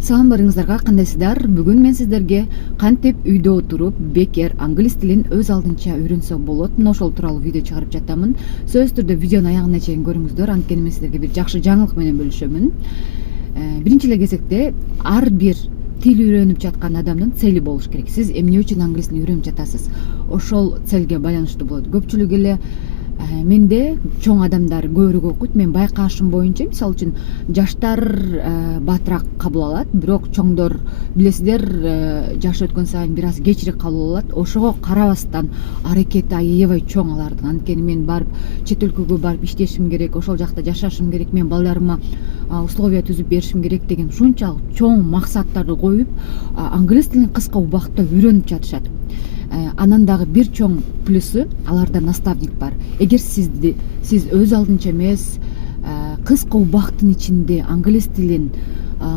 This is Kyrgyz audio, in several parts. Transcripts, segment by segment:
Салам барыңыздарга, кандайсыздар? Бүгүн мен сиздерге кантип үйдө отуруп бекер англис тилин өз алдынча үйрөнсө болот, мына ошол тууралуу видео чыгарып жатамын. Сөзсүз түрдө видеонун аягына чейин көрүңүздөр, анткени мен сиздерге бир жакшы жаңылык менен бөлүшөмүн. Биринчи эле кезекте ар бир тил үйрөнүп жаткан адамдын цели болуш керек. Сиз эмне үчүн англис тилин үйрөнүп жатасыз? Ошол целге байланыштуу болот. Көпчүлүк эле менде чоң адамдар көбүрөөк окуйт. Мен байкашым боюнча, мисалы үчүн жаштар батыраак кабыл алат, бирок чоңдор билесиздер, жаш өткөн сайын бир аз кечирээк кабыл алат. Ошого карабастан аракети аябай чоң алардын. Анткени мен барып чет өлкөгө барып иштешим керек, ошол жакта жашашым керек, мен балдарыма условия түзүп беришим керек деген ушунчалык чоң максаттарды коюп англис тилин кыска убакытта үйрөнүп жатышат. Анан дагы бир чоң плюсу, аларда наставник бар. Эгер сиз өз алдынча эмес, кыска убакыттын ичинде англис тилин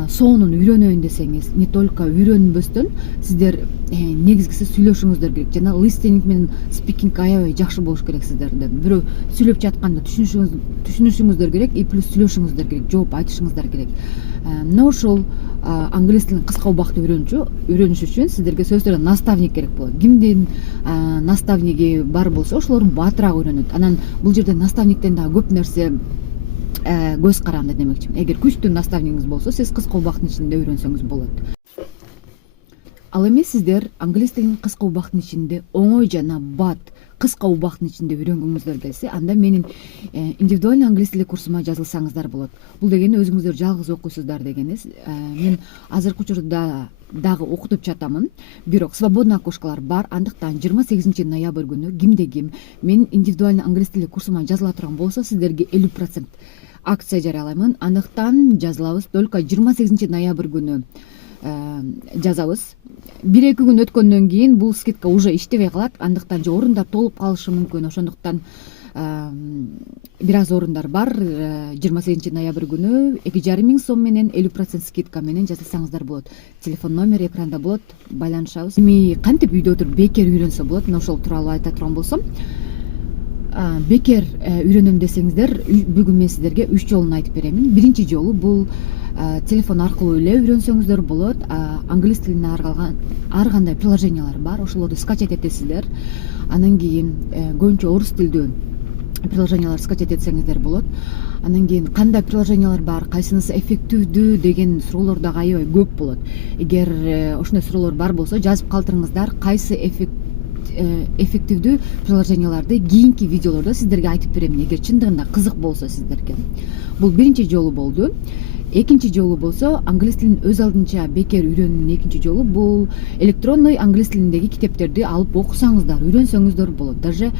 сонун үйрөнөйүн десеңиз, не только үйрөнбөстөн сиздер негизгиси сүйлөшүңүздөр керек. Жана listening менен speaking аябай жакшы болуш керек сиздерде. Бирөө сүйлөп жатканда түшүнүшүңүздөр керек, и плюс сүйлөшүңүздөр керек, жооп айтышыңыздар керек. Мына ошол англис тилин кыска убакытта үйрөнүш үчүн сиздерге сөзсүз түрдө наставник керек болот. Кимдин наставниги бар болсо, ошолор батыраак үйрөнөт. Анан бул жерде наставниктен дагы көп нерсе көз каранды демекчимин. Эгер күчтүү наставнигиңиз болсо, сиз кыска убакыттын ичинде үйрөнсөңүз болот. Ал эми сиздер англис тилин кыска убакыттын ичинде оңой жана бат кыска убакыттын ичинде үйрөнгүңүздөр келсе, анда менин индивидуальный англис тили курсума жазылсаңыздар болот. Бул дегени өзүңүздөр жалгыз окуйсуздар дегениз. Мен азыркы учурда дагы окутуп жатамын, бирок свободный окошкалар бар. Андыктан 28 ноябрь күнү ким менин индивидуальный англис тили курсума жазыла турган болсо, сиздерге 50% акция жарыялаймын. Андыктан жазылабыз. Только 28 ноябрь күнү жазабыз. 1-2 күн өткөндөн кийин бул скидка уже иштебей калат. Андыктан же орундар толуп калышы мүмкүн. Ошондуктан бир аз орундар бар. 28 ноябрь күнү 2,5 сом менен 50% скидка менен жазылсаңыздар болот. Телефон номери экранда болот, байланышабыз. Эми кантип үйдө отуруп бекер үйрөнсө болот? Мына ошол тууралуу айта турган болсом, бекер үйрөнөм десеңиздер, бүгүн мен сиздерге 3 жолун айтып беремин. Биринчи жолу бул телефон аркылуу эле үйрөнсөңүздөр болот. Англис тилине ар кандай приложениялар бар, ошолорду скачать этесиздер. Анан кийин көбүнчө орус тилдүү приложениялар скачать этсеңиздер болот. Анан кийин кандай приложениялар бар, кайсынысы эффективдүү деген суроолор дагы аябай көп болот. Эгер ошондой суроолор бар болсо, жазып калтырыңыздар. Кайсы эффективдүү приложенияларды кийинки видеолордо сиздерге айтып берем, эгер чындыгында кызык болсо сиздерге. Бул биринчи жолу болду. Экинчи жолу болсо, англис тилин өз алдынча бекер үйрөнүүнүн экинчи жолу бул электронный англис тилиндеги китептерди алып окусаңыздар, үйрөнсөңүздөр болот. Даже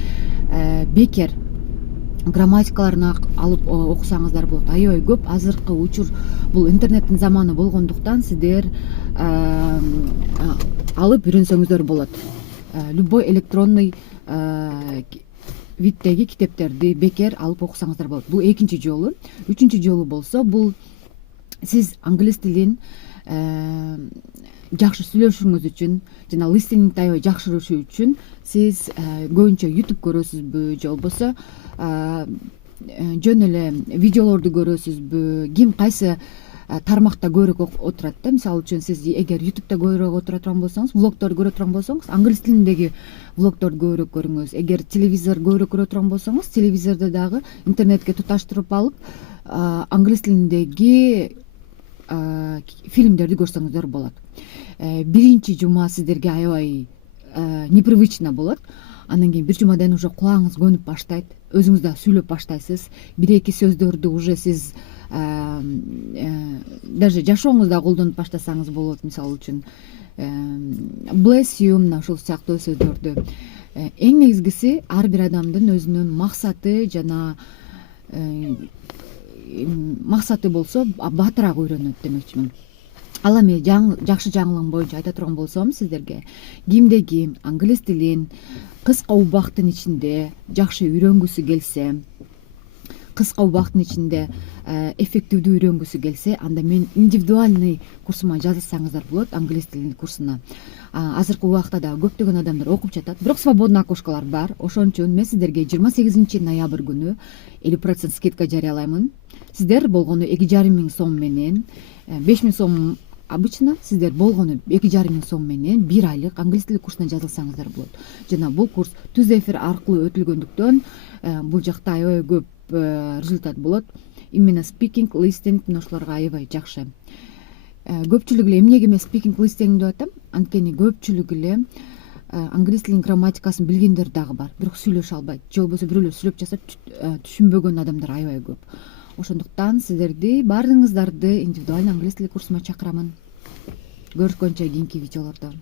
бекер грамматикаларын алып окусаңыздар болот. Аябай көп. Азыркы учур бул интернеттин заманы болгондуктан сиздер алып үйрөнсөңүздөр болот. Любой электронный виддеги китептерди бекер алып окусаңыздар болот. Бул экинчи жолу. Үчүнчү жолу болсо, бул сиз англис тилин жакшы сүйлөшүңүз үчүн жана listening аябай жакшырышы үчүн сиз көбүнчө YouTube көрөсүзбү, же болбосо жөн эле видеолорду көрөсүзбү, ким кайсы тармакта көбүрөөк отурат да. Мисалы үчүн сиз эгер YouTube'да көбүрөөк отура турган болсоңуз, влогторду көрө турган болсоңуз, англис тилиндеги влогторду көбүрөөк көрүңүз. Эгер телевизор көбүрөөк көрө турган болсоңуз, телевизорду дагы интернетке туташтырып алып, англис тилиндеги фильмдерди көрсөңүздөр болот. Биринчи жума сиздерге аябай непривычно болот. Андан кийин бир жумадан уже кулагыңыз көнүп баштайт. Өзүңүз да сүйлөп баштайсыз. 1-2 сөздөрдү уже сиз даже жашооңузда колдонуп баштасаңыз болот. Мисалы үчүн bless you, мына ушул сыяктуу сөздөрдү. Эң негизгиси ар бир адамдын өзүнүн максаты жана максаты болсо, батыраак үйрөнөт демекчимин. Ал эми жакшы жаңылыгым боюнча айта турган болсом сиздерге, ким англис тилин кыска убакыттын ичинде жакшы үйрөнгүсү келсе, кыска убакыттын ичинде эффективдүү үйрөнгүсү келсе, анда мен индивидуальный курсума жазылсаңыздар болот, англис тилинин курсуна. Азыркы убакта да көптөгөн адамдар окуп жатат, бирок свободный окошкалар бар. Ошон үчүн мен сиздерге 28 ноябрь күнү 50% скидка жарыялаймын. Сиздер болгону 2,5 сом менен 5,000 сом обычно сиздер болгону 2,5 сом менен 1 айлык англис тили курсуна жазылсаңыздар болот. Жана бул курс түз эфир аркылуу өтүлгөндүктөн бул жакта аябай көп результат болот. Именно speaking, listening ошолорго аябай жакшы. Көпчүлүк эле эмнеге мен speaking, listening деп атам? Анткени көпчүлүк эле англис тилинин грамматикасын билгендер дагы бар, бирок сүйлөшө албайт. Же болбосо бирөөлөр сүйлөп жатса түшүнбөгөн адамдар аябай көп. Ошондуктан сиздерди баарыңыздарды индивидуалдуу англис тили курсума чакырамын. Көрүшкөнчө кийинки видеолордо.